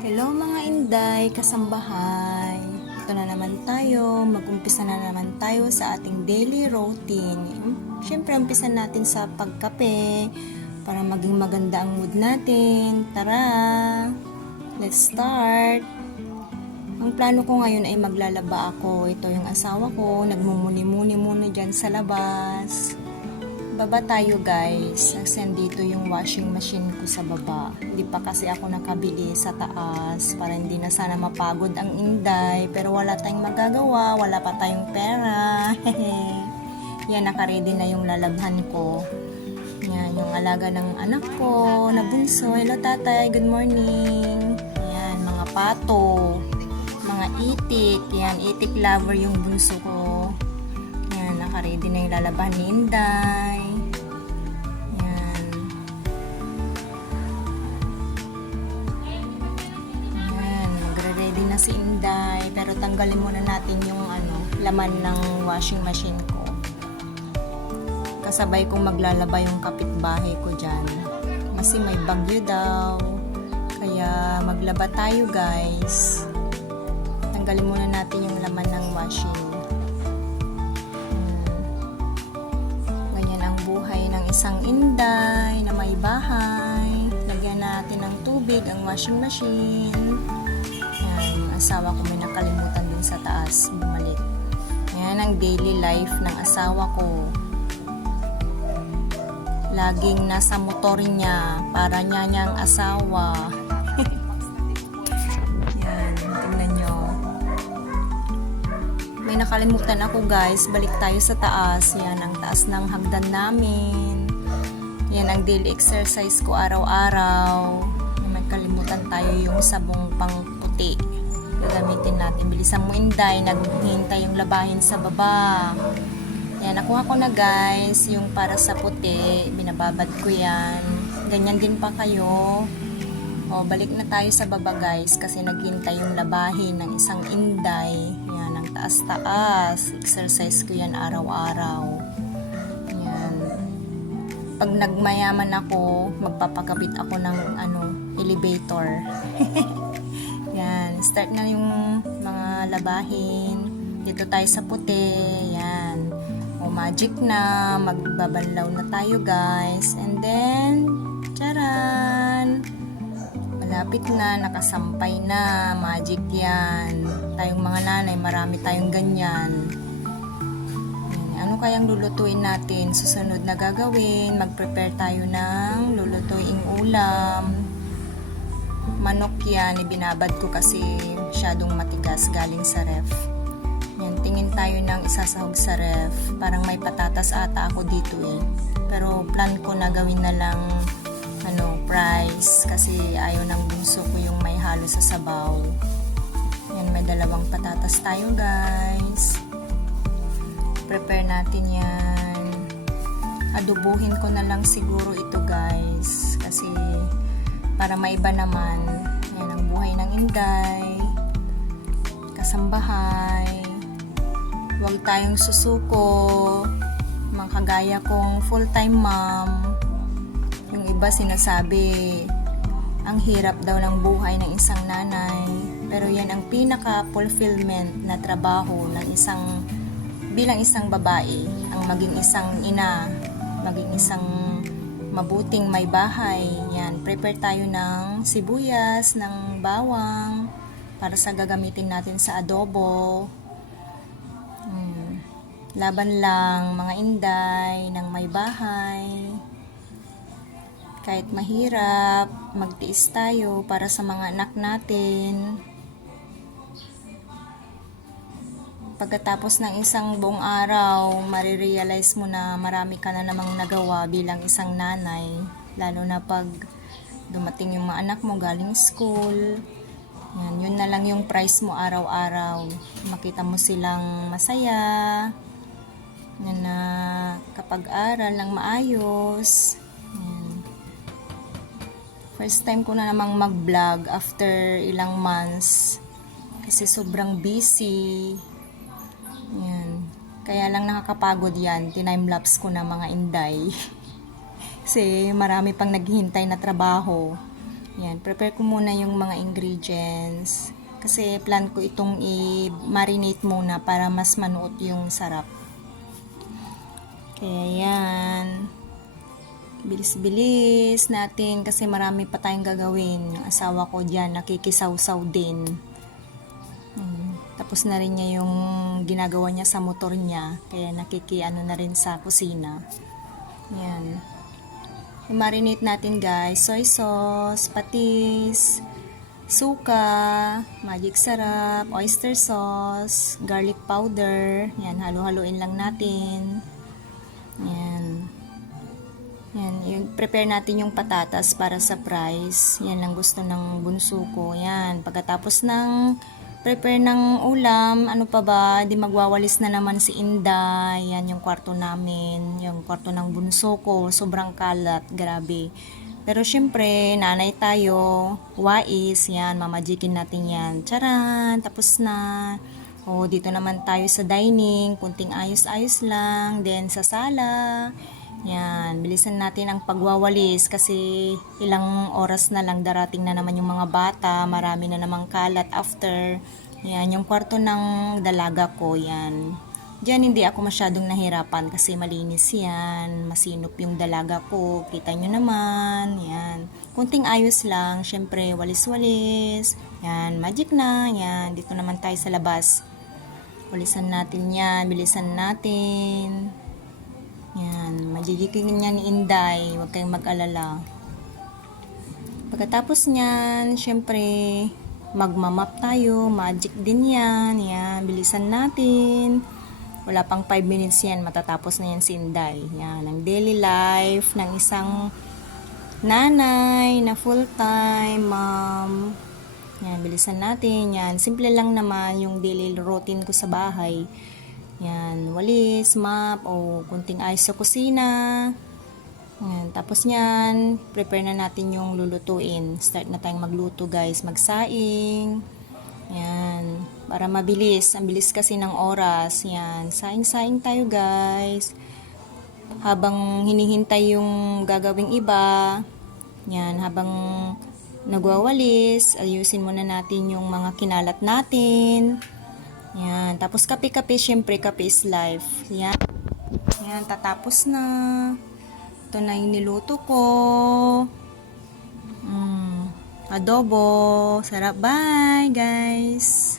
Hello mga inday, kasambahay. Ito na naman tayo, mag-umpisa na naman tayo sa ating daily routine. Siyempre, umpisa natin sa pagkape para maging maganda ang mood natin. Tara, let's start. Ang plano ko ngayon ay maglalaba ako. Ito yung asawa ko, nagmumuni-muni muna dyan sa labas. Baba tayo guys, kasi dito yung washing machine ko sa baba. Hindi pa kasi ako nakabili sa taas para hindi na sana mapagod ang inday. Pero wala tayong magagawa, wala pa tayong pera. Yan, nakaready na yung lalabhan ko. Yan, yung alaga ng anak ko na bunso. Hello tatay, good morning. Yan, mga pato, mga itik. Yan, itik lover yung bunso ko. Yan, nakaready na yung lalaban ni inday. Yan. Yan, magre-ready na si inday. Pero tanggalin muna natin yung laman ng washing machine ko. Kasabay kong maglalaba yung kapitbahay ko dyan. Kasi may bagyo daw. Kaya maglaba tayo guys. Tanggalin muna natin yung laman ng washing. Isang inday na may bahay. Lagyan natin ng tubig ang washing machine. Yan, yung asawa ko may nakalimutan din sa taas. Bumalik. Yan ang daily life ng asawa ko. Laging nasa motor niya para niya niyang asawa. Yan, tingnan nyo. May nakalimutan ako guys. Balik tayo sa taas. Yan ang taas ng hagdan namin. Yan ang daily exercise ko araw-araw. May kalimutan tayo yung sabong pang puti. Gagamitin natin. Bilisan mo inday. Naghihintay yung labahin sa baba. Yan, nakuha ko na guys. Yung para sa puti. Binababad ko yan. Ganyan din pa kayo. O, balik na tayo sa baba guys. Kasi naghihintay yung labahin ng isang inday. Yan, ang taas-taas. Exercise ko yan araw-araw. Pag nagmayaman ako, magpapakabit ako ng elevator. Yan, start na yung mga labahin. Dito tayo sa puti. Yan. O magic na, magbabanlaw na tayo guys. And then, charan! Malapit na, nakasampay na. Magic yan. Tayong mga nanay, marami tayong ganyan. Ano kayang lulutuin natin? Susunod na gagawin. Mag-prepare tayo ng lulutuing ulam. Manok yan. Ibinabad ko kasi masyadong matigas galing sa ref. Yan, tingin tayo ng isasahog sa ref. Parang may patatas ata ako dito eh. Pero plan ko na gawin na lang fries. Kasi ayaw ng bunso ko yung may halo sa sabaw. Yan, may dalawang patatas tayo guys. Prepare natin yan. Adobuhin ko na lang siguro ito guys. Kasi para maiba naman. Yan ang buhay ng inday. Kasambahay. Huwag tayong susuko. Mga kagaya kong full-time mom. Yung iba sinasabi, ang hirap daw ng buhay ng isang nanay. Pero yan ang pinaka-fulfillment na trabaho ng bilang isang babae, ang maging isang ina, maging isang mabuting may bahay. Yan, prepare tayo ng sibuyas, ng bawang, para sa gagamitin natin sa adobo. Laban lang, mga inday, ng may bahay. Kahit mahirap, magtiis tayo para sa mga anak natin. Pagkatapos ng isang buong araw, marirealize mo na marami ka na namang nagawa bilang isang nanay. Lalo na pag dumating yung mga anak mo galing school. Yan, yun na lang yung price mo araw-araw. Makita mo silang masaya. Yan na kapag-aral ng maayos. Yan. First time ko na namang mag-vlog after ilang months. Kasi sobrang busy. Yan. Kaya lang nakakapagod yan. Tinime-lapse ko na mga inday. Kasi marami pang naghihintay na trabaho. Yan, prepare ko muna yung mga ingredients. Kasi plan ko itong i-marinate muna para mas manuot yung sarap. Kaya yan. Bilis-bilis natin kasi marami pa tayong gagawin. Yung asawa ko dyan, nakikisaw-saw din. Tapos na rin niya yung ginagawa niya sa motor niya. Kaya nakikiano na rin sa kusina. Yan. I-marinate natin guys. Soy sauce, patis, suka, magic sarap, oyster sauce, garlic powder. Yan, halo-haloin lang natin. Yan. Yan, yung prepare natin yung patatas para sa fries. Yan lang gusto ng bunso ko. Yan, pagkatapos ng prepare ng ulam, ano pa ba, di magwawalis na naman si Inday. Yan yung kwarto namin, yung kwarto ng bunso ko. Sobrang kalat, grabe. Pero syempre, nanay tayo, wais, yan, mamajikin natin yan. Charan, tapos na. O, dito naman tayo sa dining, kunting ayos-ayos lang. Then, sa sala. Yan, bilisan natin ang pagwawalis kasi ilang oras na lang darating na naman yung mga bata, marami na namang kalat after. Yan, yung kwarto ng dalaga ko, yan. Diyan hindi ako masyadong nahirapan kasi malinis yan, masinop yung dalaga ko, kita nyo naman, yan. Kunting ayos lang, syempre walis-walis, yan, magic na, yan. Dito naman tayo sa labas. Walisan natin yan, bilisan natin. Yan, majijikin niya ni Inday, huwag kayong mag-alala. Pagkatapos niyan, syempre, magmamap tayo, magic din yan, yan, bilisan natin. Wala pang 5 minutes yan, matatapos na yan si Inday. Yan, ang daily life ng isang nanay na full-time mom. Yan, bilisan natin, yan, simple lang naman yung daily routine ko sa bahay. Yan, walis, map, o kunting ayos sa kusina. Yan, tapos yan, prepare na natin yung lulutuin. Start na tayong magluto guys, magsaing. Yan, para mabilis. Ang bilis kasi ng oras. Yan, saing-saing tayo guys. Habang hinihintay yung gagawing iba. Yan, habang nagwawalis, ayusin muna natin yung mga kinalat natin. Yan. Tapos kape-kape, syempre kape is life. Yan. Yan, tatapos na. Ito na yung niluto ko. Adobo. Sarap. Bye, guys.